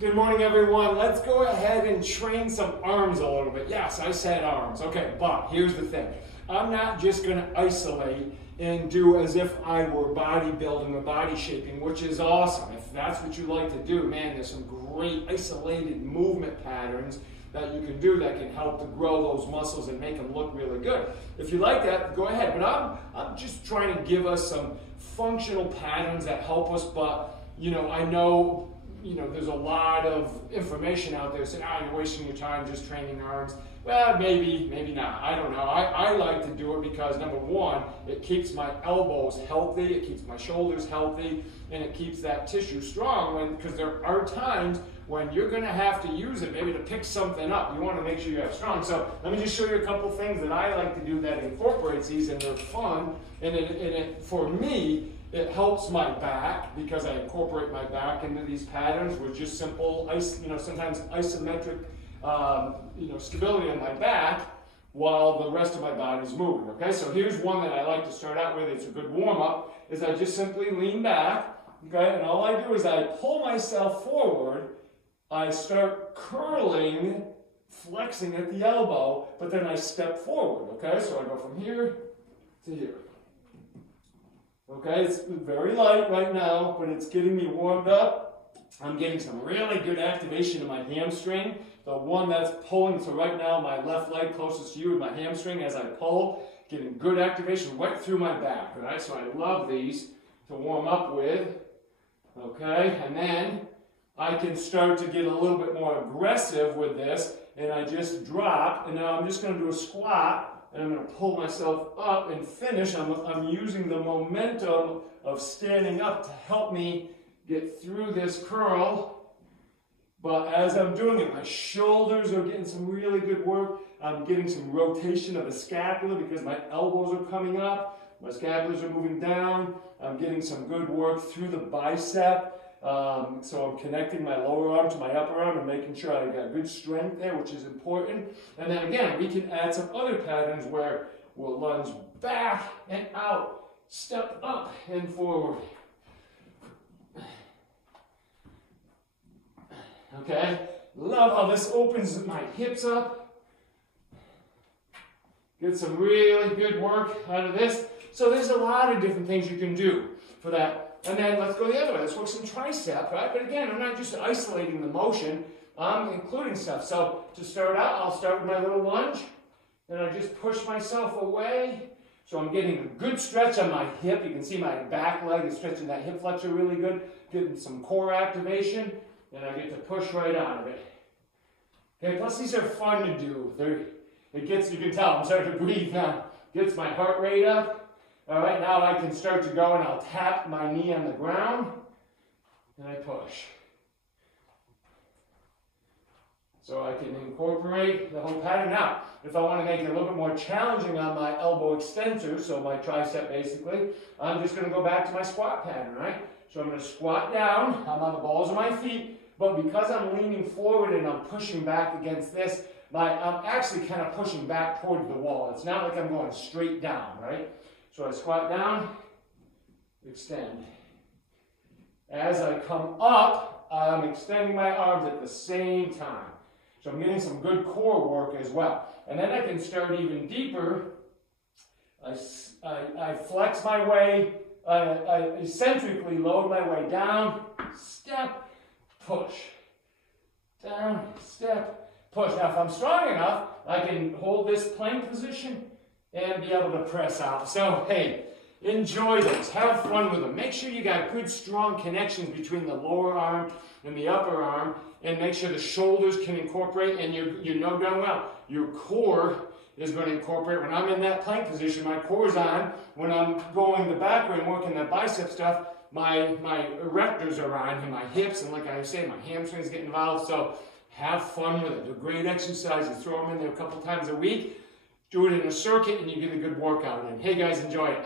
Good morning, everyone. Let's go ahead and train some arms a little bit. Yes, I said arms. Okay, but here's the thing. I'm not just going to isolate and do as if I were bodybuilding or body shaping, which is awesome. If that's what you like to do, man, there's some great isolated movement patterns that you can do that can help to grow those muscles and make them look really good. If you like that, go ahead. But I'm just trying to give us some functional patterns that help us, but I know there's a lot of information out there saying, you're wasting your time just training arms. Well, maybe not. I don't know. I like to do it because, number one, it keeps my elbows healthy, it keeps my shoulders healthy, and it keeps that tissue strong because there are times when you're going to have to use it maybe to pick something up. You want to make sure you have strong. So let me just show you a couple things that I like to do that incorporates these, and they're fun. And for me, it helps my back because I incorporate my back into these patterns with just simple, sometimes isometric, stability on my back while the rest of my body is moving. Okay, so here's one that I like to start out with. It's a good warm-up. Is I just simply lean back, okay, and all I do is I pull myself forward. I start curling, flexing at the elbow, but then I step forward. Okay, so I go from here to here. Okay, it's very light right now, but it's getting me warmed up. I'm getting some really good activation in my hamstring. The one that's pulling, so right now my left leg closest to you is my hamstring as I pull, getting good activation right through my back. All right, so I love these to warm up with. Okay, and then I can start to get a little bit more aggressive with this, and I just drop, and now I'm just going to do a squat. And I'm going to pull myself up and finish. I'm using the momentum of standing up to help me get through this curl. But as I'm doing it, my shoulders are getting some really good work. I'm getting some rotation of the scapula because my elbows are coming up. My scapulas are moving down. I'm getting some good work through the bicep. So I'm connecting my lower arm to my upper arm and making sure I got good strength there, which is important. And then again, we can add some other patterns where we'll lunge back and out, step up and forward. Okay, love how this opens my hips up. Get some really good work out of this. So there's a lot of different things you can do for that. And then let's go the other way. Let's work some tricep, right? But again, I'm not just isolating the motion. I'm including stuff. So to start out, I'll start with my little lunge. Then I just push myself away. So I'm getting a good stretch on my hip. You can see my back leg is stretching that hip flexor really good. Getting some core activation. And I get to push right out of it. Okay, plus these are fun to do. You can tell I'm starting to breathe now. Gets my heart rate up. All right, now I can start to go and I'll tap my knee on the ground and I push. So I can incorporate the whole pattern. Now, if I want to make it a little bit more challenging on my elbow extensor, so my tricep basically, I'm just going to go back to my squat pattern, right? So I'm going to squat down, I'm on the balls of my feet, but because I'm leaning forward and I'm pushing back against this, I'm actually kind of pushing back toward the wall. It's not like I'm going straight down, right? So I squat down, extend. As I come up, I'm extending my arms at the same time. So I'm getting some good core work as well. And then I can start even deeper. I flex my way, I eccentrically load my way down, step, push. Down, step, push. Now if I'm strong enough, I can hold this plank position and be able to press out. So, hey, enjoy those. Have fun with them. Make sure you got good, strong connections between the lower arm and the upper arm, and make sure the shoulders can incorporate, and you know darn well, your core is going to incorporate. When I'm in that plank position, my core's on. When I'm going the back way and working that bicep stuff, my erectors are on, and my hips, and like I say, my hamstrings get involved. So have fun with it. They're great exercises. Throw them in there a couple times a week. Do it in a circuit and you get a good workout in. Hey guys, enjoy it.